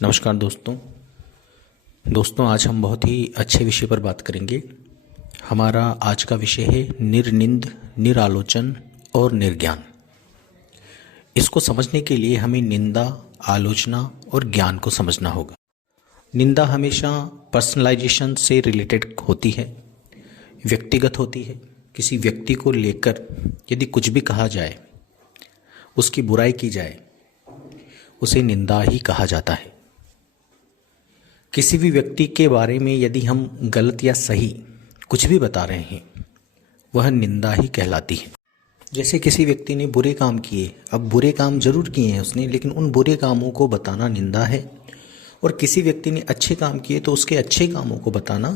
नमस्कार दोस्तों आज हम बहुत ही अच्छे विषय पर बात करेंगे। हमारा आज का विषय है निर्निंद, निरालोचन और निर्ज्ञान। इसको समझने के लिए हमें निंदा, आलोचना और ज्ञान को समझना होगा। निंदा हमेशा पर्सनलाइजेशन से रिलेटेड होती है, व्यक्तिगत होती है। किसी व्यक्ति को लेकर यदि कुछ भी कहा जाए, उसकी बुराई की जाए, उसे निंदा ही कहा जाता है। किसी भी व्यक्ति के बारे में यदि हम गलत या सही कुछ भी बता रहे हैं, वह निंदा ही कहलाती है। जैसे किसी व्यक्ति ने बुरे काम किए, अब बुरे काम जरूर किए हैं उसने, लेकिन उन बुरे कामों को बताना निंदा है। और किसी व्यक्ति ने अच्छे काम किए तो उसके अच्छे कामों को बताना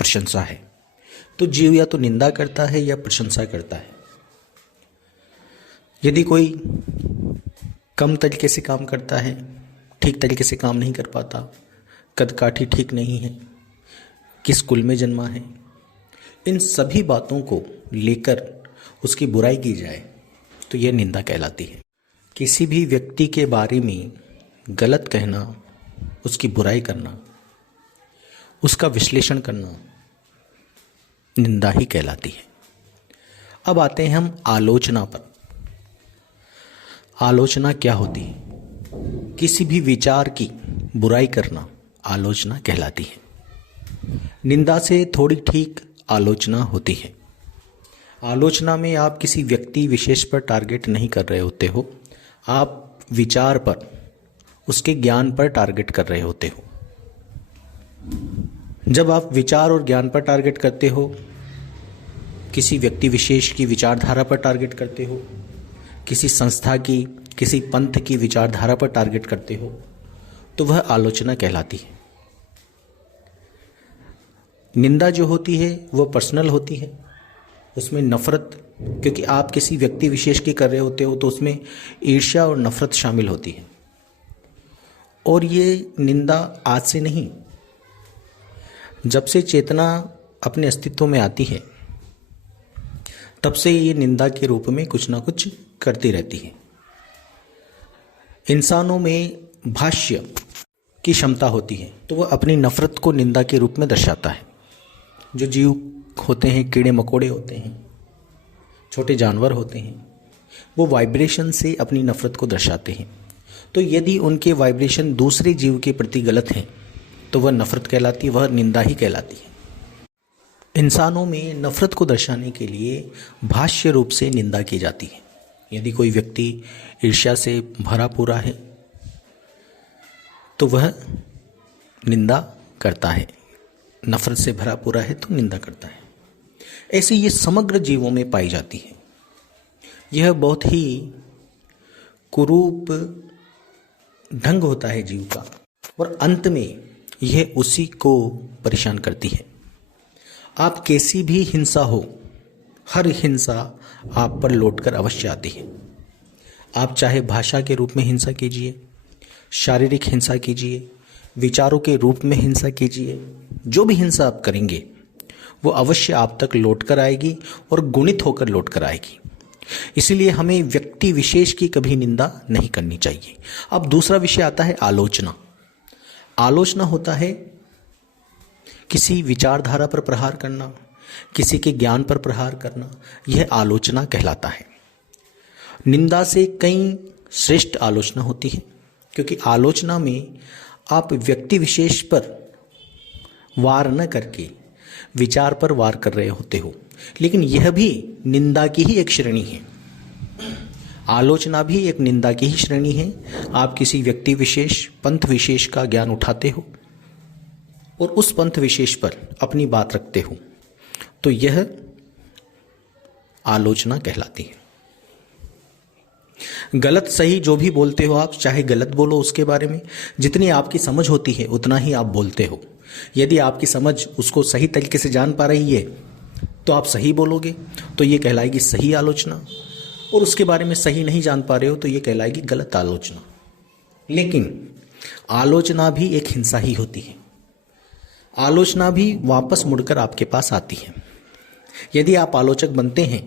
प्रशंसा है। तो जीव या तो निंदा करता है या प्रशंसा करता है। यदि कोई कम तरीके से काम करता है, ठीक तरीके से काम नहीं कर पाता, कद काठी ठीक नहीं है, किस कुल में जन्मा है, इन सभी बातों को लेकर उसकी बुराई की जाए तो यह निंदा कहलाती है। किसी भी व्यक्ति के बारे में गलत कहना, उसकी बुराई करना, उसका विश्लेषण करना निंदा ही कहलाती है। अब आते हैं हम आलोचना पर। आलोचना क्या होती है? किसी भी विचार की बुराई करना आलोचना कहलाती है। निंदा से थोड़ी ठीक आलोचना होती है। आलोचना में आप किसी व्यक्ति विशेष पर टारगेट नहीं कर रहे होते हो, आप विचार पर, उसके ज्ञान पर टारगेट कर रहे होते हो। जब आप विचार और ज्ञान पर टारगेट करते हो, किसी व्यक्ति विशेष की विचारधारा पर टारगेट करते हो, किसी संस्था की, किसी पंथ की विचारधारा पर टारगेट करते हो, तो वह आलोचना कहलाती है। निंदा जो होती है वह पर्सनल होती है, उसमें नफरत, क्योंकि आप किसी व्यक्ति विशेष की कर रहे होते हो तो उसमें ईर्ष्या और नफरत शामिल होती है। और ये निंदा आज से नहीं, जब से चेतना अपने अस्तित्व में आती है तब से ये निंदा के रूप में कुछ ना कुछ करती रहती है। इंसानों में भाष्य की क्षमता होती है, तो वह अपनी नफरत को निंदा के रूप में दर्शाता है। जो जीव होते हैं, कीड़े मकोड़े होते हैं, छोटे जानवर होते हैं, वो वाइब्रेशन से अपनी नफरत को दर्शाते हैं। तो यदि उनके वाइब्रेशन दूसरे जीव के प्रति गलत हैं तो वह नफरत कहलाती है, वह निंदा ही कहलाती है। इंसानों में नफरत को दर्शाने के लिए भाष्य रूप से निंदा की जाती है। यदि कोई व्यक्ति ईर्ष्या से भरा पूरा है तो वह निंदा करता है, नफरत से भरा पूरा है तो निंदा करता है। ऐसे ये समग्र जीवों में पाई जाती है। यह बहुत ही कुरूप ढंग होता है जीव का, और अंत में यह उसी को परेशान करती है। आप कैसी भी हिंसा हो, हर हिंसा आप पर लौटकर अवश्य आती है। आप चाहे भाषा के रूप में हिंसा कीजिए, शारीरिक हिंसा कीजिए, विचारों के रूप में हिंसा कीजिए, जो भी हिंसा आप करेंगे वो अवश्य आप तक लौटकर आएगी और गुणित होकर लौटकर आएगी। इसीलिए हमें व्यक्ति विशेष की कभी निंदा नहीं करनी चाहिए। अब दूसरा विषय आता है आलोचना। आलोचना होता है किसी विचारधारा पर प्रहार करना, किसी के ज्ञान पर प्रहार करना, यह आलोचना कहलाता है। निंदा से कई श्रेष्ठ आलोचना होती है, क्योंकि आलोचना में आप व्यक्ति विशेष पर वार न करके विचार पर वार कर रहे होते हो। लेकिन यह भी निंदा की ही एक श्रेणी है। आलोचना भी एक निंदा की ही श्रेणी है। आप किसी व्यक्ति विशेष, पंथ विशेष का ज्ञान उठाते हो और उस पंथ विशेष पर अपनी बात रखते हो, तो यह आलोचना कहलाती है। गलत सही जो भी बोलते हो आप, चाहे गलत बोलो उसके बारे में, जितनी आपकी समझ होती है उतना ही आप बोलते हो। यदि आपकी समझ उसको सही तरीके से जान पा रही है तो आप सही बोलोगे, तो ये कहलाएगी सही आलोचना। और उसके बारे में सही नहीं जान पा रहे हो तो ये कहलाएगी गलत आलोचना। लेकिन आलोचना भी एक हिंसा ही होती है। आलोचना भी वापस मुड़कर आपके पास आती है। यदि आप आलोचक बनते हैं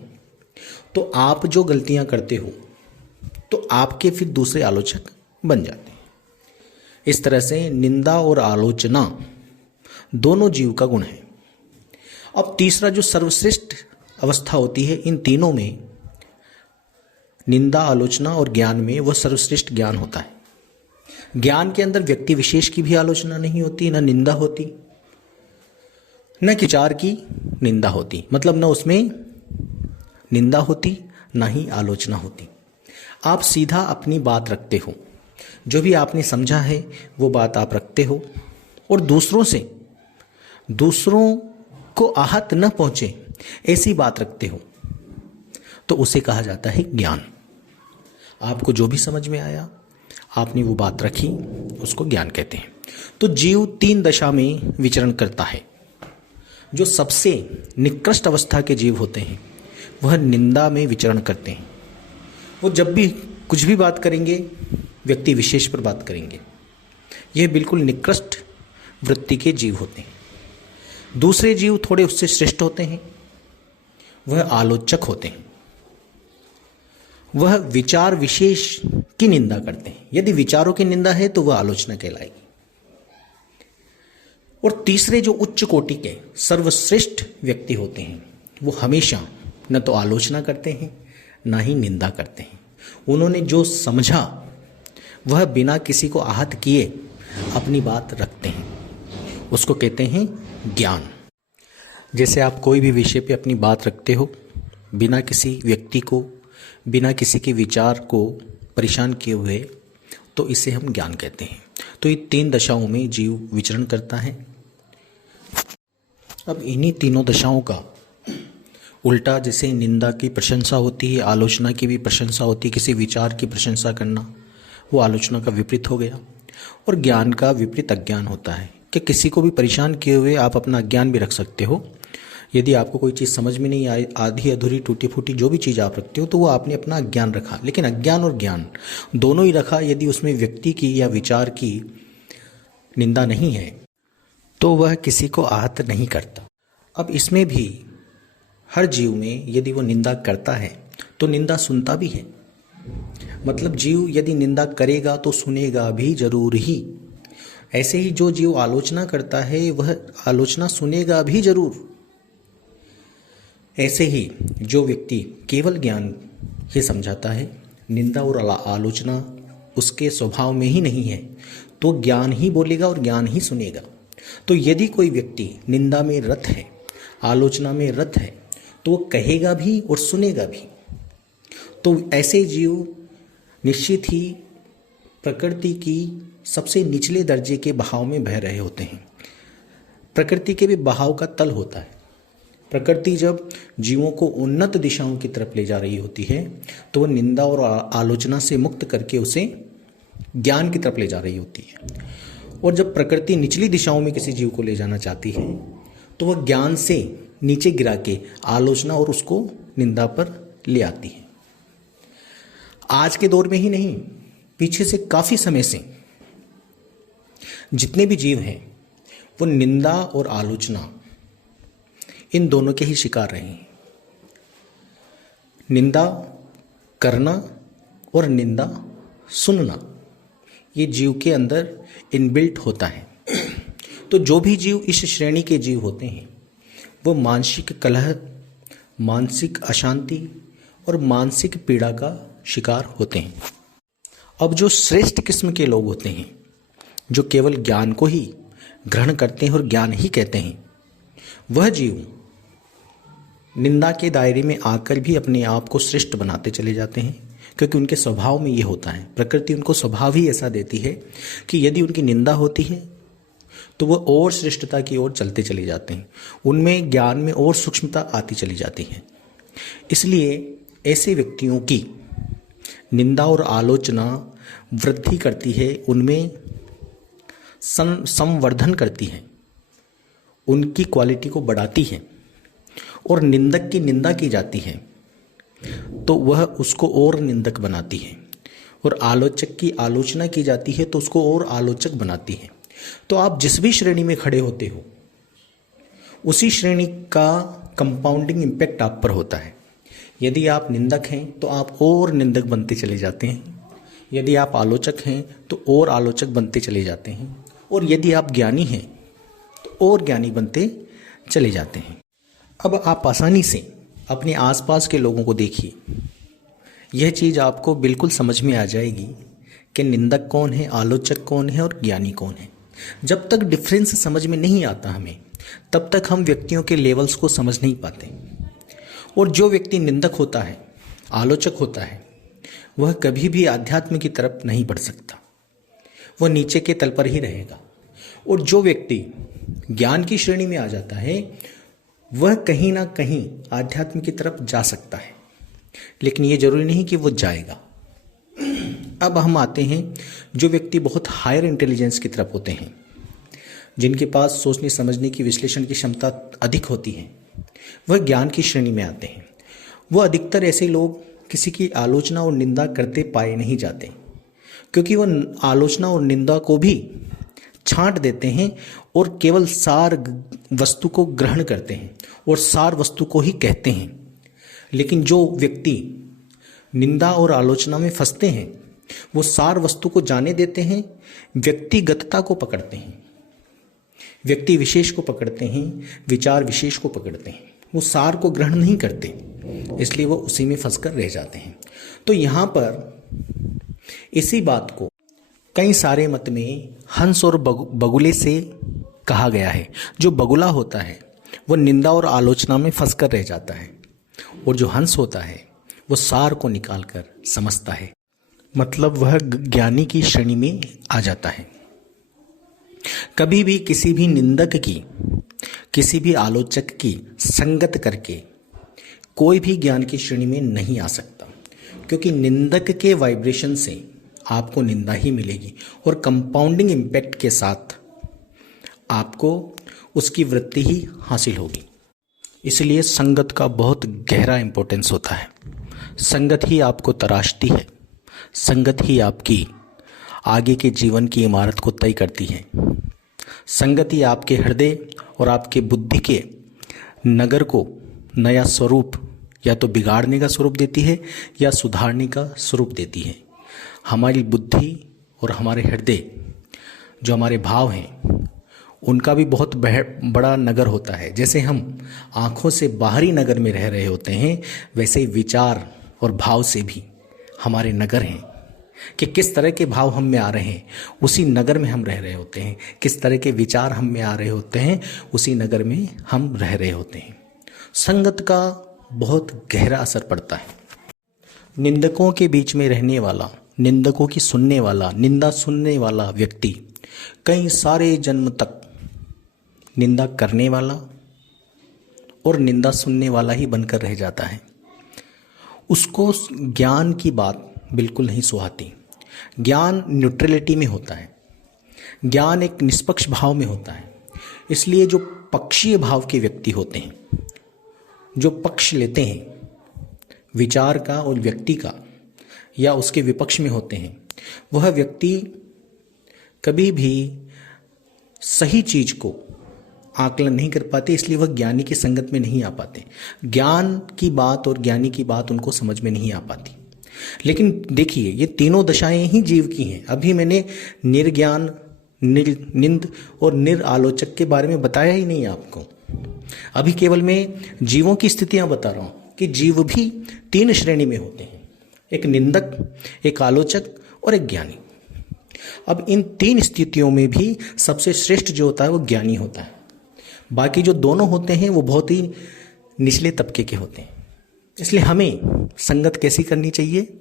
तो आप जो गलतियां करते हो तो आपके फिर दूसरे आलोचक बन जाते हैं। इस तरह से निंदा और आलोचना दोनों जीव का गुण है। अब तीसरा जो सर्वश्रेष्ठ अवस्था होती है, इन तीनों में निंदा, आलोचना और ज्ञान में वह सर्वश्रेष्ठ ज्ञान होता है। ज्ञान के अंदर व्यक्ति विशेष की भी आलोचना नहीं होती, न निंदा होती, न विचार की निंदा होती, मतलब न उसमें निंदा होती न ही आलोचना होती। आप सीधा अपनी बात रखते हो, जो भी आपने समझा है वो बात आप रखते हो, और दूसरों को आहत न पहुंचे ऐसी बात रखते हो, तो उसे कहा जाता है ज्ञान। आपको जो भी समझ में आया, आपने वो बात रखी, उसको ज्ञान कहते हैं। तो जीव 3 दशा में विचरण करता है। जो सबसे निकृष्ट अवस्था के जीव होते हैं वह निंदा में विचरण करते हैं। वो जब भी कुछ भी बात करेंगे व्यक्ति विशेष पर बात करेंगे। यह बिल्कुल निकृष्ट वृत्ति के जीव होते हैं। दूसरे जीव थोड़े उससे श्रेष्ठ होते हैं, वह आलोचक होते हैं। वह विचार विशेष की निंदा करते हैं। यदि विचारों की निंदा है तो वह आलोचना कहलाएगी। और तीसरे जो उच्च कोटि के सर्वश्रेष्ठ व्यक्ति होते हैं वो हमेशा न तो आलोचना करते हैं न ही निंदा करते हैं। उन्होंने जो समझा वह बिना किसी को आहत किए अपनी बात रखते हैं, उसको कहते हैं ज्ञान। जैसे आप कोई भी विषय पे अपनी बात रखते हो बिना किसी व्यक्ति को, बिना किसी के विचार को परेशान किए हुए, तो इसे हम ज्ञान कहते हैं। तो ये 3 दशाओं में जीव विचरण करता है। अब इन्हीं तीनों दशाओं का उल्टा, जैसे निंदा की प्रशंसा होती है, आलोचना की भी प्रशंसा होती है, किसी विचार की प्रशंसा करना वो आलोचना का विपरीत हो गया। और ज्ञान का विपरीत अज्ञान होता है कि किसी को भी परेशान किए हुए आप अपना अज्ञान भी रख सकते हो। यदि आपको कोई चीज़ समझ में नहीं आई, आधी अधूरी टूटी फूटी जो भी चीज़ आप रखते हो, तो वो आपने अपना अज्ञान रखा। लेकिन अज्ञान और ज्ञान दोनों ही रखा, यदि उसमें व्यक्ति की या विचार की निंदा नहीं है तो वह किसी को आहत नहीं करता। अब इसमें भी हर जीव में यदि वो निंदा करता है तो निंदा सुनता भी है। मतलब जीव यदि निंदा करेगा तो सुनेगा भी जरूर ही। ऐसे ही जो जीव आलोचना करता है वह आलोचना सुनेगा भी जरूर। ऐसे ही जो व्यक्ति केवल ज्ञान ही समझाता है, निंदा और आलोचना उसके स्वभाव में ही नहीं है, तो ज्ञान ही बोलेगा और ज्ञान ही सुनेगा। तो यदि कोई व्यक्ति निंदा में रत है, आलोचना में रत है, तो वो कहेगा भी और सुनेगा भी। तो ऐसे जीव निश्चित ही प्रकृति की सबसे निचले दर्जे के बहाव में बह रहे होते हैं। प्रकृति के भी बहाव का तल होता है। प्रकृति जब जीवों को उन्नत दिशाओं की तरफ ले जा रही होती है तो वह निंदा और आलोचना से मुक्त करके उसे ज्ञान की तरफ ले जा रही होती है। और जब प्रकृति निचली दिशाओं में किसी जीव को ले जाना चाहती है तो वह ज्ञान से नीचे गिरा के आलोचना और उसको निंदा पर ले आती है। आज के दौर में ही नहीं, पीछे से काफी समय से जितने भी जीव हैं वो निंदा और आलोचना इन दोनों के ही शिकार रहे हैं। निंदा करना और निंदा सुनना ये जीव के अंदर इनबिल्ट होता है। तो जो भी जीव इस श्रेणी के जीव होते हैं वो मानसिक कलह, मानसिक अशांति और मानसिक पीड़ा का शिकार होते हैं। अब जो श्रेष्ठ किस्म के लोग होते हैं जो केवल ज्ञान को ही ग्रहण करते हैं और ज्ञान ही कहते हैं, वह जीव निंदा के दायरे में आकर भी अपने आप को श्रेष्ठ बनाते चले जाते हैं, क्योंकि उनके स्वभाव में ये होता है। प्रकृति उनको स्वभाव ही ऐसा देती है कि यदि उनकी निंदा होती है तो वह और श्रेष्ठता की ओर चलते चले जाते हैं, उनमें ज्ञान में और सूक्ष्मता आती चली जाती है। इसलिए ऐसे व्यक्तियों की निंदा और आलोचना वृद्धि करती है, उनमें संवर्धन करती है, उनकी क्वालिटी को बढ़ाती है। और निंदक की निंदा की जाती है तो वह उसको और निंदक बनाती है, और आलोचक की आलोचना की जाती है तो उसको और आलोचक बनाती है। तो आप जिस भी श्रेणी में खड़े होते हो उसी श्रेणी का कंपाउंडिंग इम्पैक्ट आप पर होता है। यदि आप निंदक हैं तो आप और निंदक बनते चले जाते हैं, यदि आप आलोचक हैं तो और आलोचक बनते चले जाते हैं, और यदि आप ज्ञानी हैं तो और ज्ञानी बनते चले जाते हैं। अब आप आसानी से अपने आसपास के लोगों को देखिए, यह चीज़ आपको बिल्कुल समझ में आ जाएगी कि निंदक कौन है, आलोचक कौन है और ज्ञानी कौन है। जब तक डिफरेंस समझ में नहीं आता हमें, तब तक हम व्यक्तियों के लेवल्स को समझ नहीं पाते। और जो व्यक्ति निंदक होता है, आलोचक होता है, वह कभी भी आध्यात्म की तरफ नहीं बढ़ सकता, वह नीचे के तल पर ही रहेगा। और जो व्यक्ति ज्ञान की श्रेणी में आ जाता है, वह कहीं ना कहीं आध्यात्म की तरफ जा सकता है, लेकिन ये जरूरी नहीं कि वो जाएगा। अब हम आते हैं जो व्यक्ति बहुत हायर इंटेलिजेंस की तरफ होते हैं, जिनके पास सोचने समझने की, विश्लेषण की क्षमता अधिक होती है, वह ज्ञान की श्रेणी में आते हैं। वह अधिकतर ऐसे लोग किसी की आलोचना और निंदा करते पाए नहीं जाते, क्योंकि वह आलोचना और निंदा को भी छांट देते हैं और केवल सार वस्तु को ग्रहण करते हैं और सार वस्तु को ही कहते हैं। लेकिन जो व्यक्ति निंदा और आलोचना में फंसते हैं, वो सार वस्तु को जाने देते हैं, व्यक्तिगतता को पकड़ते हैं, व्यक्ति विशेष को पकड़ते हैं, विचार विशेष को पकड़ते हैं, वो सार को ग्रहण नहीं करते, इसलिए वो उसी में फंसकर रह जाते हैं। तो यहाँ पर इसी बात को कई सारे मत में हंस और बगुले से कहा गया है। जो बगुला होता है वो निंदा और आलोचना में फंसकर रह जाता है, और जो हंस होता है वो सार को निकालकर समझता है, मतलब वह ज्ञानी की श्रेणी में आ जाता है। कभी भी किसी भी निंदक की, किसी भी आलोचक की संगत करके कोई भी ज्ञान की श्रेणी में नहीं आ सकता, क्योंकि निंदक के वाइब्रेशन से आपको निंदा ही मिलेगी और कंपाउंडिंग इम्पैक्ट के साथ आपको उसकी वृत्ति ही हासिल होगी। इसलिए संगत का बहुत गहरा इंपॉर्टेंस होता है। संगत ही आपको तराशती है, संगत ही आपकी आगे के जीवन की इमारत को तय करती है। संगत ही आपके हृदय और आपके बुद्धि के नगर को नया स्वरूप या तो बिगाड़ने का स्वरूप देती है या सुधारने का स्वरूप देती है। हमारी बुद्धि और हमारे हृदय, जो हमारे भाव हैं, उनका भी बहुत बड़ा नगर होता है। जैसे हम आँखों से बाहरी नगर में रह रहे होते हैं, वैसे ही विचार और भाव से भी हमारे नगर हैं कि किस तरह के भाव हम में आ रहे हैं, उसी नगर में हम रह रहे होते हैं। किस तरह के विचार हम में आ रहे होते हैं, उसी नगर में हम रह रहे होते हैं। संगत का बहुत गहरा असर पड़ता है। निंदकों के बीच में रहने वाला, निंदकों की सुनने वाला, निंदा सुनने वाला व्यक्ति कई सारे जन्म तक निंदा करने वाला और निंदा सुनने वाला ही बनकर रह जाता है। उसको ज्ञान की बात बिल्कुल नहीं सुहाती। ज्ञान न्यूट्रलिटी में होता है, ज्ञान एक निष्पक्ष भाव में होता है। इसलिए जो पक्षीय भाव के व्यक्ति होते हैं, जो पक्ष लेते हैं विचार का और व्यक्ति का, या उसके विपक्ष में होते हैं, वह व्यक्ति कभी भी सही चीज को आकलन नहीं कर पाते, इसलिए वह ज्ञानी की संगत में नहीं आ पाते। ज्ञान की बात और ज्ञानी की बात उनको समझ में नहीं आ पाती। लेकिन देखिए, ये तीनों दशाएं ही जीव की हैं। अभी मैंने निर्ज्ञान, निंद और निरालोचक के बारे में बताया ही नहीं आपको। अभी केवल मैं जीवों की स्थितियां बता रहा हूं कि जीव भी तीन श्रेणी में होते हैं, एक निंदक, एक आलोचक और एक ज्ञानी। अब इन तीन स्थितियों में भी सबसे श्रेष्ठ जो होता है वो ज्ञानी होता है। बाकी जो दोनों होते हैं वो बहुत ही निचले तबके के होते हैं। इसलिए हमें संगत कैसी करनी चाहिए?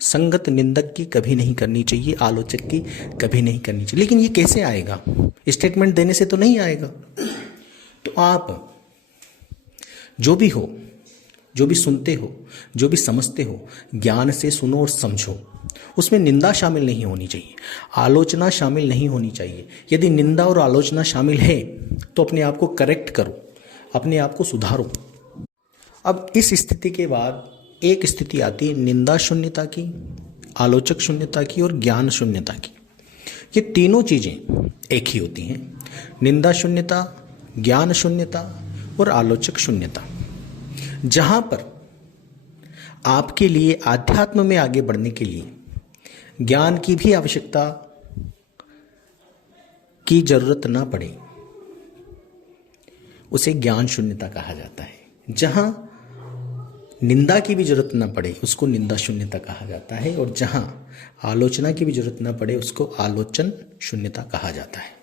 संगत निंदक की कभी नहीं करनी चाहिए, आलोचक की कभी नहीं करनी चाहिए। लेकिन ये कैसे आएगा? स्टेटमेंट देने से तो नहीं आएगा। तो आप जो भी हो, जो भी सुनते हो, जो भी समझते हो, ज्ञान से सुनो और समझो। उसमें निंदा शामिल नहीं होनी चाहिए, आलोचना शामिल नहीं होनी चाहिए। यदि निंदा और आलोचना शामिल है तो अपने आप को करेक्ट करो, अपने आप को सुधारो। अब इस स्थिति के बाद एक स्थिति आती है निंदा शून्यता की, आलोचक शून्यता की और ज्ञान शून्यता की। ये तीनों चीजें एक ही होती हैं, निंदा शून्यता, ज्ञान शून्यता और आलोचक शून्यता। जहां पर आपके लिए आध्यात्म में आगे बढ़ने के लिए ज्ञान की भी आवश्यकता की जरूरत ना पड़े, उसे ज्ञान शून्यता कहा जाता है। जहां निंदा की भी जरूरत ना पड़े उसको निंदा शून्यता कहा जाता है, और जहां आलोचना की भी जरूरत ना पड़े उसको आलोचन शून्यता कहा जाता है।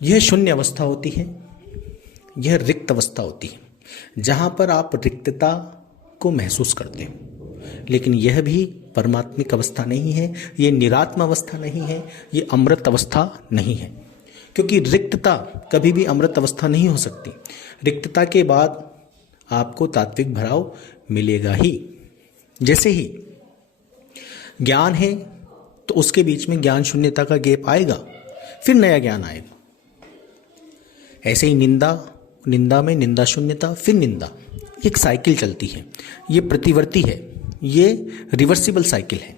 यह शून्य अवस्था होती है, यह रिक्त अवस्था होती है, जहां पर आप रिक्तता को महसूस करते हो। लेकिन यह भी परमात्मिक अवस्था नहीं है, यह निरात्म अवस्था नहीं है, यह अमृत अवस्था नहीं है, क्योंकि रिक्तता कभी भी अमृत अवस्था नहीं हो सकती। रिक्तता के बाद आपको तात्विक भराव मिलेगा ही। जैसे ही ज्ञान है तो उसके बीच में ज्ञान शून्यता का गैप आएगा, फिर नया ज्ञान आएगा। ऐसे ही निंदा में निंदा शून्यता, फिर निंदा, एक साइकिल चलती है, ये प्रतिवर्ती है, ये रिवर्सिबल साइकिल है।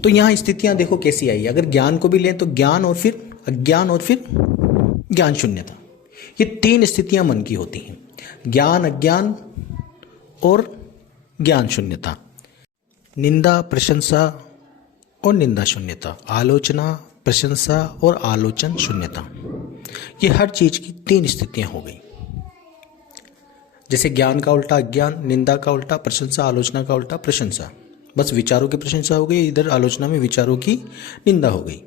तो यहां स्थितियां देखो कैसी आई। अगर ज्ञान को भी लें तो ज्ञान और फिर अज्ञान और फिर ज्ञान शून्यता, ये 3 स्थितियां मन की होती हैं, ज्ञान, अज्ञान और ज्ञान शून्यता। निंदा, प्रशंसा और निंदा शून्यता, आलोचना, प्रशंसा और आलोचन शून्यता, ये हर चीज की 3 स्थितियां हो गई। जैसे ज्ञान का उल्टा अज्ञान, निंदा का उल्टा प्रशंसा, आलोचना का उल्टा प्रशंसा। बस विचारों की प्रशंसा हो गई, इधर आलोचना में विचारों की निंदा हो गई।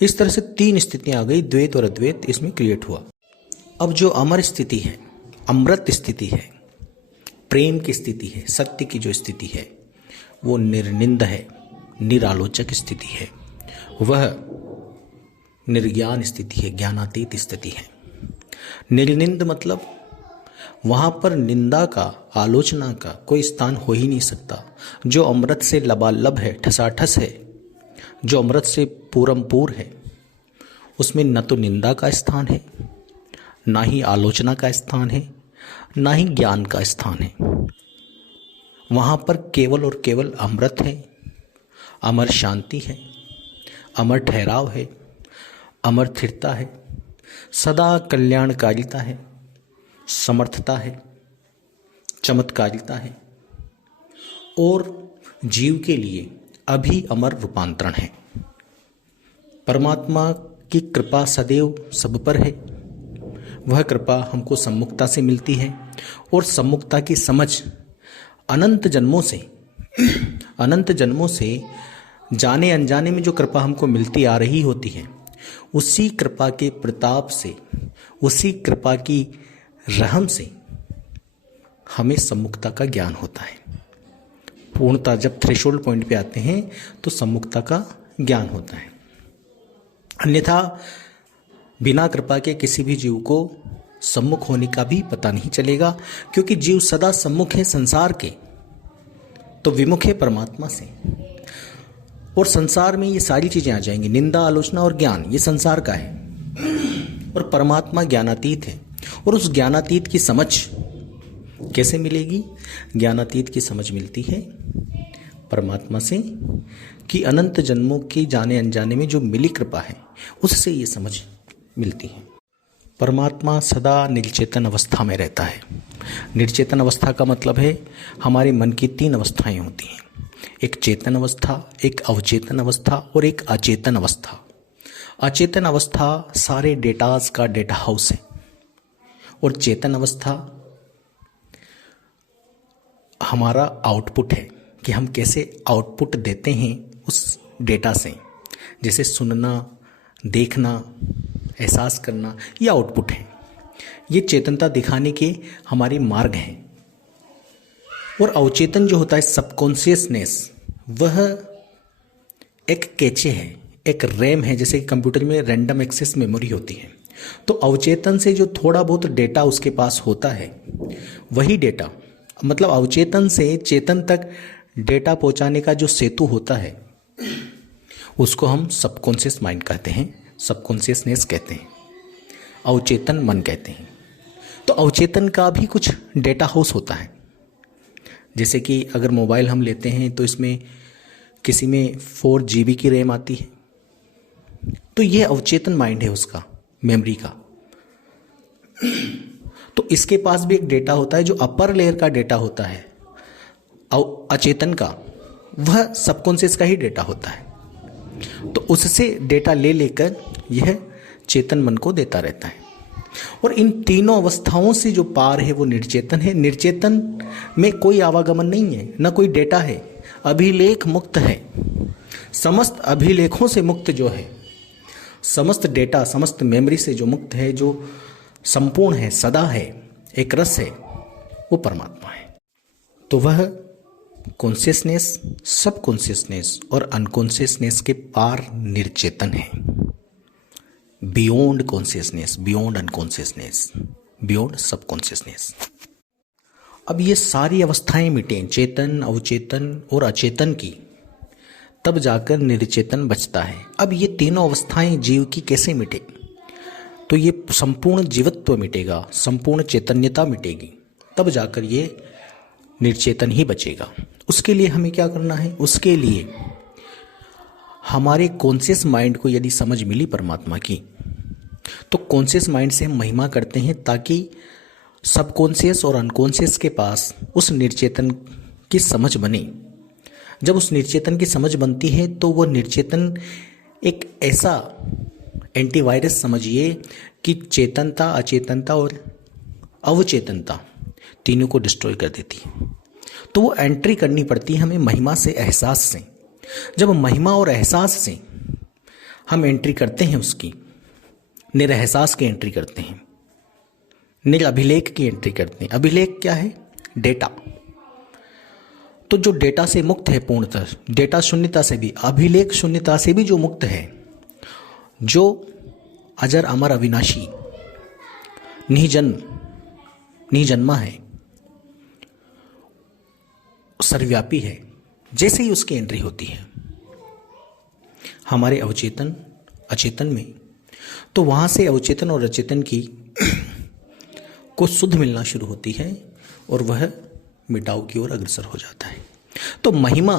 इस तरह से 3 स्थितियां आ गई, द्वैत और अद्वैत इसमें क्रिएट हुआ। अब जो अमर स्थिति है, अमृत स्थिति है, प्रेम की स्थिति है, सत्य की जो स्थिति है, वो निर्निंद है, निरालोचक स्थिति है, वह निर्ज्ञान स्थिति है, ज्ञानातीत स्थिति है। निर्निंद मतलब वहां पर निंदा का, आलोचना का कोई स्थान हो ही नहीं सकता। जो अमृत से लबालब है, ठसाठस है, जो अमृत से पूरमपूर है, उसमें न तो निंदा का स्थान है, ना ही आलोचना का स्थान है, ना ही ज्ञान का स्थान है। वहां पर केवल और केवल अमृत है, अमर शांति है, अमर ठहराव है, अमर स्थिरता है, सदा कल्याणकारिता है, समर्थता है, चमत्कारिता है, और जीव के लिए अभी अमर रूपांतरण है। परमात्मा की कृपा सदैव सब पर है। वह कृपा हमको सम्मुखता से मिलती है, और सम्मुखता की समझ अनंत जन्मों से जाने अनजाने में जो कृपा हमको मिलती आ रही होती है, उसी कृपा के प्रताप से, उसी कृपा की रहम से हमें सम्मुखता का ज्ञान होता है। पूर्णता जब थ्रेशोल्ड पॉइंट पे आते हैं तो सम्मुखता का ज्ञान होता है। अन्यथा बिना कृपा के किसी भी जीव को सम्मुख होने का भी पता नहीं चलेगा, क्योंकि जीव सदा सम्मुख है संसार के, तो विमुख है परमात्मा से। और संसार में ये सारी चीजें आ जाएंगी, निंदा, आलोचना और ज्ञान, ये संसार का है, और परमात्मा ज्ञानातीत है। और उस ज्ञानातीत की समझ कैसे मिलेगी? ज्ञानातीत की समझ मिलती है परमात्मा से, कि अनंत जन्मों की जाने अनजाने में जो मिली कृपा है, उससे ये समझ मिलती है। परमात्मा सदा निर्चेतन अवस्था में रहता है। निर्चेतन अवस्था का मतलब है हमारे मन की 3 अवस्थाएं होती हैं, एक चेतन अवस्था, एक अवचेतन अवस्था और एक अचेतन अवस्था। अचेतन अवस्था सारे डेटाज का डेटा हाउस है, और चेतन अवस्था हमारा आउटपुट है, कि हम कैसे आउटपुट देते हैं उस डेटा से। जैसे सुनना, देखना, एहसास करना, ये आउटपुट है। ये चेतनता दिखाने के हमारे मार्ग हैं। और अवचेतन जो होता है, सबकॉन्शियसनेस, वह एक कैचे है, एक रैम है। जैसे कि कंप्यूटर में रैंडम एक्सेस मेमोरी होती है, तो अवचेतन से जो थोड़ा बहुत डेटा उसके पास होता है, वही डेटा, मतलब अवचेतन से चेतन तक डेटा पहुंचाने का जो सेतु होता है, उसको हम सबकॉन्शियस माइंड कहते हैं, सबकॉन्शियसनेस कहते हैं, अवचेतन मन कहते हैं। तो अवचेतन का भी कुछ डेटा हाउस होता है। जैसे कि अगर मोबाइल हम लेते हैं तो इसमें किसी में 4 GB की रैम आती है, तो ये अवचेतन माइंड है उसका, मेमोरी का। तो इसके पास भी एक डेटा होता है जो अपर लेयर का डेटा होता है अचेतन का, वह सबकॉन्शियस का ही डेटा होता है। तो उससे डेटा ले लेकर यह चेतन मन को देता रहता है। और इन तीनों अवस्थाओं से जो पार है वो निर्चेतन है। निर्चेतन में कोई आवागमन नहीं है, न कोई डेटा है, अभिलेख मुक्त है। समस्त अभिलेखों से मुक्त जो है, समस्त डेटा, समस्त मेमोरी से जो मुक्त है, जो संपूर्ण है, सदा है, एक रस है, वो परमात्मा है। तो वह कॉन्शियसनेस, सब कॉन्शियसनेस और अनकॉन्शियसनेस के पार निर्चेतन है। Beyond consciousness, beyond unconsciousness, beyond सब कॉन्शियसनेस। अब ये सारी अवस्थाएं मिटें, चेतन, अवचेतन और अचेतन की, तब जाकर निर्चेतन बचता है। अब ये तीनों अवस्थाएं जीव की कैसे मिटे? तो ये संपूर्ण जीवत्व मिटेगा, संपूर्ण चैतन्यता मिटेगी, तब जाकर ये निर्चेतन ही बचेगा। उसके लिए हमें क्या करना है? उसके लिए हमारे कॉन्शियस माइंड को यदि समझ मिली परमात्मा की, तो कॉन्शियस माइंड से हम महिमा करते हैं, ताकि सबकॉन्शियस और अनकॉन्शियस के पास उस निर्चेतन की समझ बने। जब उस निर्चेतन की समझ बनती है तो वह निर्चेतन एक ऐसा एंटीवायरस समझिए कि चेतनता, अचेतनता और अवचेतनता तीनों को डिस्ट्रॉय कर देती है। तो वो एंट्री करनी पड़ती है हमें महिमा से, एहसास से। जब महिमा और एहसास से हम एंट्री करते हैं, उसकी निरहसास की एंट्री करते हैं, निरअभिलेख की एंट्री करते हैं। अभिलेख क्या है? डेटा। तो जो डेटा से मुक्त है पूर्णतः, डेटा शून्यता से भी, अभिलेख शून्यता से भी जो मुक्त है, जो अजर अमर अविनाशी निजन्मा है, सर्वव्यापी है, जैसे ही उसकी एंट्री होती है हमारे अवचेतन अचेतन में, तो वहां से अवचेतन और अचेतन की को शुद्ध मिलना शुरू होती है और वह मिटाव की ओर अग्रसर हो जाता है। तो महिमा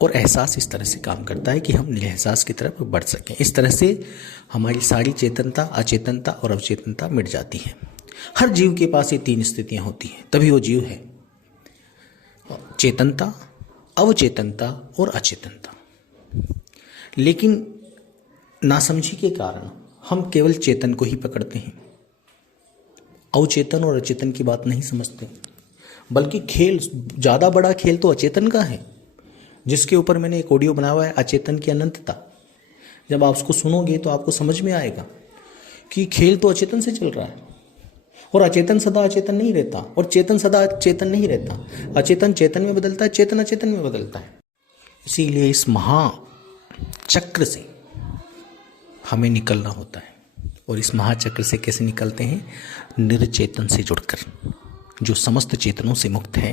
और एहसास इस तरह से काम करता है कि हम निरहसास की तरफ बढ़ सकें। इस तरह से हमारी सारी चेतनता, अचेतनता और अवचेतनता मिट जाती है। हर जीव के पास ये तीन स्थितियां होती हैं, तभी वो जीव है। चेतनता, अवचेतनता और अचेतनता। लेकिन नासमझी के कारण हम केवल चेतन को ही पकड़ते हैं, अवचेतन और अचेतन की बात नहीं समझते। बल्कि खेल, ज़्यादा बड़ा खेल तो अचेतन का है, जिसके ऊपर मैंने एक ऑडियो बनाया हुआ है, अचेतन की अनंतता। जब आप उसको सुनोगे तो आपको समझ में आएगा कि खेल तो अचेतन से चल रहा है, और अचेतन सदा अचेतन नहीं रहता, और चेतन सदा चेतन नहीं रहता। अचेतन चेतन में बदलता है, चेतन अचेतन में बदलता है। इसीलिए इस महाचक्र से हमें निकलना होता है। और इस महाचक्र से कैसे निकलते हैं? निर्चेतन से जुड़कर, जो समस्त चेतनों से मुक्त है,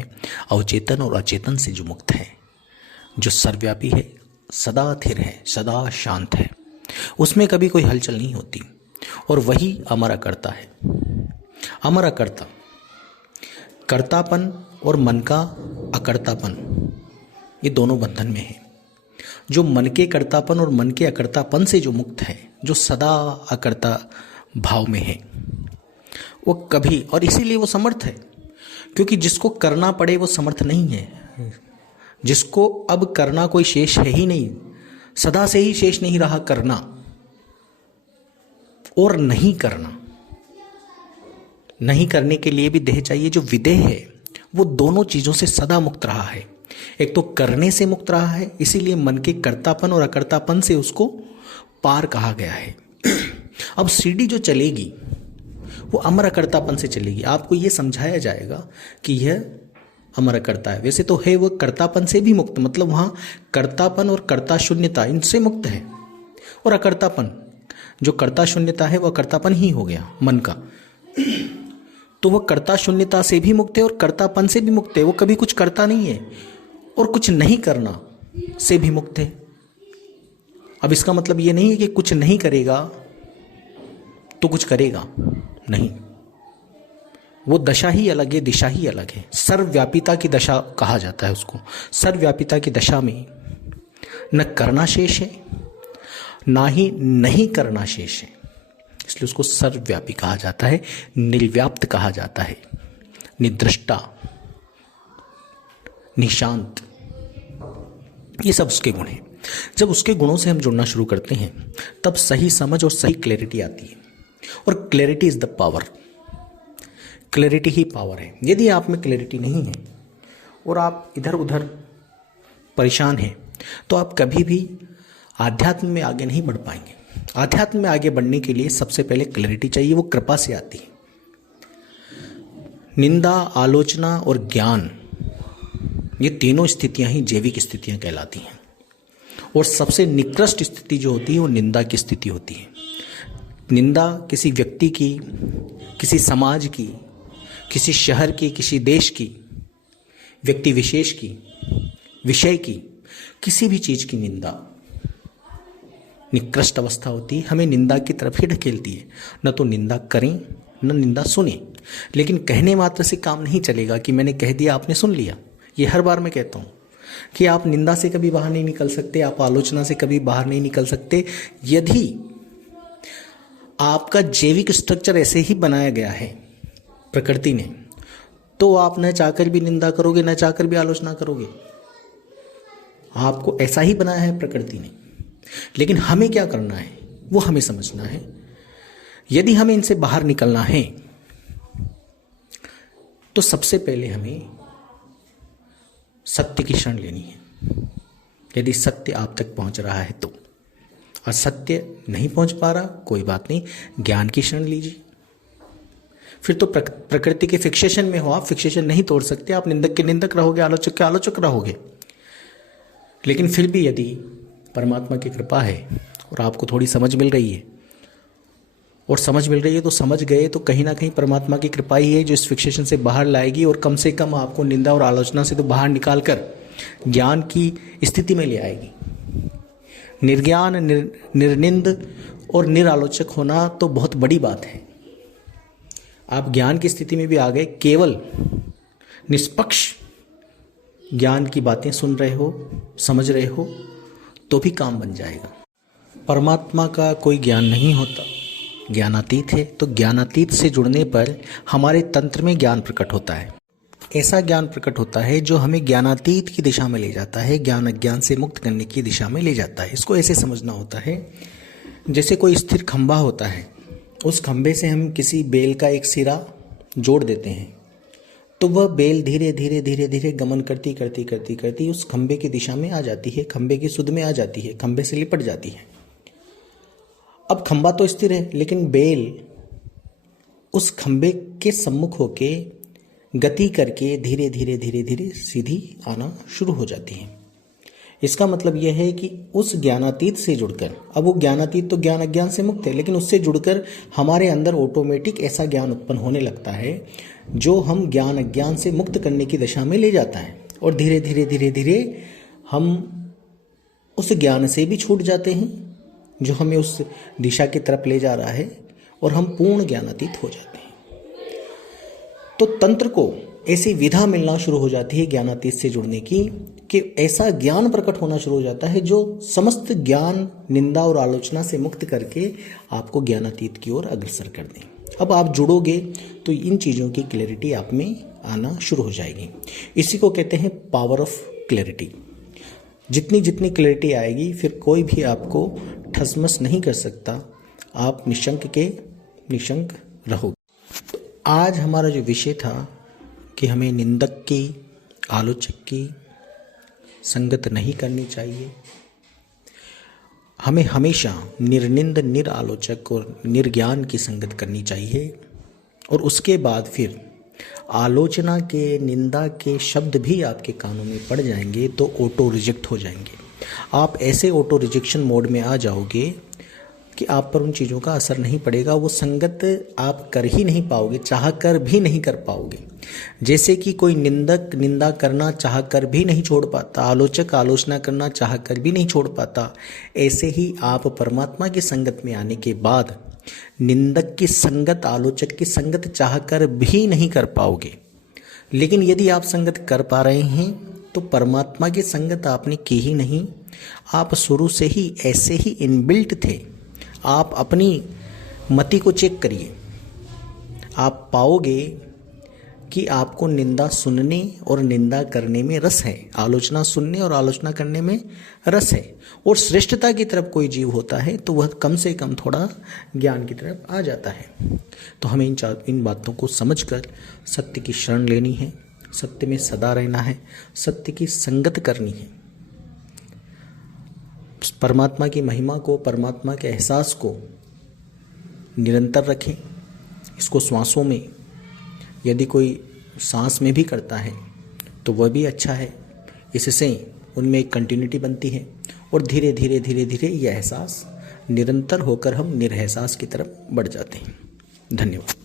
अवचेतन और अचेतन से जो मुक्त है, जो सर्वव्यापी है, सदा स्थिर है, सदा शांत है, उसमें कभी कोई हलचल नहीं होती, और वही अमर करता है। अमर अकर्ता, कर्तापन और मन का अकर्तापन, ये दोनों बंधन में है। जो मन के कर्तापन और मन के अकर्तापन से जो मुक्त है, जो सदा अकर्ता भाव में है, वो कभी, और इसीलिए वो समर्थ है, क्योंकि जिसको करना पड़े वो समर्थ नहीं है। जिसको अब करना कोई शेष है ही नहीं, सदा से ही शेष नहीं रहा करना और नहीं करना। नहीं करने के लिए भी देह चाहिए। जो विदेह है वो दोनों चीज़ों से सदा मुक्त रहा है। एक तो करने से मुक्त रहा है, इसीलिए मन के कर्तापन और अकर्तापन से उसको पार कहा गया है। अब सीढ़ी जो चलेगी वो अमर अकर्तापन से चलेगी। आपको ये समझाया जाएगा कि यह अमर अकर्ता है। वैसे तो है वो कर्तापन से भी मुक्त, मतलब वहाँ कर्तापन और कर्ता शून्यता इनसे मुक्त है। और अकर्तापन, जो कर्ता शून्यता है वो अकर्तापन ही हो गया मन का। तो वह कर्ता शून्यता से भी मुक्त है और कर्तापन से भी मुक्त है। वो कभी कुछ करता नहीं है, और कुछ नहीं करना से भी मुक्त है। अब इसका मतलब ये नहीं है कि कुछ नहीं करेगा तो कुछ करेगा, नहीं। वो दशा ही अलग है, दिशा ही अलग है। सर्वव्यापिता की दशा कहा जाता है उसको। सर्वव्यापिता की दशा में न करना शेष है, ना ही नहीं करना शेष है, इसलिए उसको सर्वव्यापी कहा जाता है, निर्व्याप्त कहा जाता है, निदृष्टा, निशांत, ये सब उसके गुण हैं। जब उसके गुणों से हम जुड़ना शुरू करते हैं तब सही समझ और सही क्लैरिटी आती है। और clarity is the power, clarity he power है। यदि आप में क्लैरिटी नहीं है और आप इधर उधर परेशान हैं तो आप कभी भी आध्यात्म में आगे नहीं बढ़ पाएंगे। आध्यात्म में आगे बढ़ने के लिए सबसे पहले क्लैरिटी चाहिए, वो कृपा से आती है। निंदा, आलोचना और ज्ञान, ये तीनों स्थितियां ही जैविक स्थितियां कहलाती हैं। और सबसे निकृष्ट स्थिति जो होती है वो निंदा की स्थिति होती है। निंदा किसी व्यक्ति की, किसी समाज की, किसी शहर की, किसी देश की, व्यक्ति विशेष की, विषय की, किसी भी चीज की निंदा निकृष्ट अवस्था होती है, हमें निंदा की तरफ ही ढकेलती है। न तो निंदा करें न निंदा सुने। लेकिन कहने मात्र से काम नहीं चलेगा कि मैंने कह दिया आपने सुन लिया। ये हर बार मैं कहता हूं कि आप निंदा से कभी बाहर नहीं निकल सकते, आप आलोचना से कभी बाहर नहीं निकल सकते यदि आपका जैविक स्ट्रक्चर ऐसे ही बनाया गया है प्रकृति ने। तो आप न चाहकर भी निंदा करोगे, न चाहकर भी आलोचना करोगे। आपको ऐसा ही बनाया है प्रकृति ने। लेकिन हमें क्या करना है वो हमें समझना है। यदि हमें इनसे बाहर निकलना है तो सबसे पहले हमें सत्य की शरण लेनी है। यदि सत्य आप तक पहुंच रहा है तो, और सत्य नहीं पहुंच पा रहा, कोई बात नहीं, ज्ञान की शरण लीजिए। फिर तो प्रकृति के फिक्सेशन में हो आप, फिक्सेशन नहीं तोड़ सकते, आप निंदक के निंदक रहोगे, आलोचक के आलोचक रहोगे। लेकिन फिर भी यदि परमात्मा की कृपा है और आपको थोड़ी समझ मिल रही है, और समझ मिल रही है तो समझ गए, तो कहीं ना कहीं परमात्मा की कृपा ही है जो इस फिक्सेशन से बाहर लाएगी और कम से कम आपको निंदा और आलोचना से तो बाहर निकाल कर ज्ञान की स्थिति में ले आएगी। निर्ज्ञान, निर्निंद और निरालोचक होना तो बहुत बड़ी बात है। आप ज्ञान की स्थिति में भी आ गए, केवल निष्पक्ष ज्ञान की बातें सुन रहे हो, समझ रहे हो, तो भी काम बन जाएगा। परमात्मा का कोई ज्ञान नहीं होता, ज्ञानातीत है। तो ज्ञानातीत से जुड़ने पर हमारे तंत्र में ज्ञान प्रकट होता है। ऐसा ज्ञान प्रकट होता है जो हमें ज्ञानातीत की दिशा में ले जाता है, ज्ञान अज्ञान से मुक्त करने की दिशा में ले जाता है। इसको ऐसे समझना होता है जैसे कोई स्थिर खंभा होता है, उस खंभे से हम किसी बेल का एक सिरा जोड़ देते हैं तो वह बेल धीरे धीरे धीरे धीरे गमन करती करती करती करती उस खंभे की दिशा में आ जाती है, खंभे की सुध में आ जाती है, खंभे से लिपट जाती है। अब खंभा तो स्थिर है, लेकिन बेल उस खंभे के सम्मुख होके गति करके धीरे धीरे धीरे धीरे सीधी आना शुरू हो जाती है। इसका मतलब यह है कि उस ज्ञानातीत से जुड़कर, अब वो ज्ञानातीत तो ज्ञान अज्ञान से मुक्त है, लेकिन उससे जुड़कर हमारे अंदर ऑटोमेटिक ऐसा ज्ञान उत्पन्न होने लगता है जो हम ज्ञान अज्ञान से मुक्त करने की दिशा में ले जाता है। और धीरे धीरे धीरे धीरे हम उस ज्ञान से भी छूट जाते हैं जो हमें उस दिशा की तरफ ले जा रहा है, और हम पूर्ण ज्ञानातीत हो जाते हैं। तो तंत्र को ऐसी विधा मिलना शुरू हो जाती है ज्ञानातीत से जुड़ने की, कि ऐसा ज्ञान प्रकट होना शुरू हो जाता है जो समस्त ज्ञान, निंदा और आलोचना से मुक्त करके आपको ज्ञानातीत की ओर अग्रसर कर दें। अब आप जुड़ोगे तो इन चीज़ों की क्लैरिटी आप में आना शुरू हो जाएगी। इसी को कहते हैं पावर ऑफ क्लैरिटी। जितनी जितनी क्लैरिटी आएगी फिर कोई भी आपको ठसमस नहीं कर सकता, आप निशंक रहोगे। तो आज हमारा जो विषय था कि हमें निंदक की, आलोचक की संगत नहीं करनी चाहिए, हमें हमेशा निर्निंद, निरालोचक और निर्ज्ञान की संगत करनी चाहिए। और उसके बाद फिर आलोचना के, निंदा के शब्द भी आपके कानों में पड़ जाएंगे तो ऑटो रिजेक्ट हो जाएंगे। आप ऐसे ऑटो रिजेक्शन मोड में आ जाओगे कि आप पर उन चीज़ों का असर नहीं पड़ेगा, वो संगत आप कर ही नहीं पाओगे, चाह कर भी नहीं कर पाओगे। जैसे कि कोई निंदक निंदा करना चाह कर भी नहीं छोड़ पाता, आलोचक आलोचना करना चाह कर भी नहीं छोड़ पाता, ऐसे ही आप परमात्मा की संगत में आने के बाद निंदक की संगत, आलोचक की संगत चाह कर भी नहीं कर पाओगे। लेकिन यदि आप संगत कर पा रहे हैं तो परमात्मा की संगत आपने की ही नहीं, आप शुरू से ही ऐसे ही इनबिल्ट थे। आप अपनी मति को चेक करिए, आप पाओगे कि आपको निंदा सुनने और निंदा करने में रस है, आलोचना सुनने और आलोचना करने में रस है, और श्रेष्ठता की तरफ कोई जीव होता है तो वह कम से कम थोड़ा ज्ञान की तरफ आ जाता है। तो हमें इन बातों को समझकर सत्य की शरण लेनी है, सत्य में सदा रहना है, सत्य की संगत करनी है, परमात्मा की महिमा को, परमात्मा के एहसास को निरंतर रखें। इसको श्वासों में, यदि कोई सांस में भी करता है तो वह भी अच्छा है, इससे उनमें एक कंटिन्यूटी बनती है और धीरे धीरे धीरे धीरे यह एहसास निरंतर होकर हम निरहसास की तरफ बढ़ जाते हैं। धन्यवाद।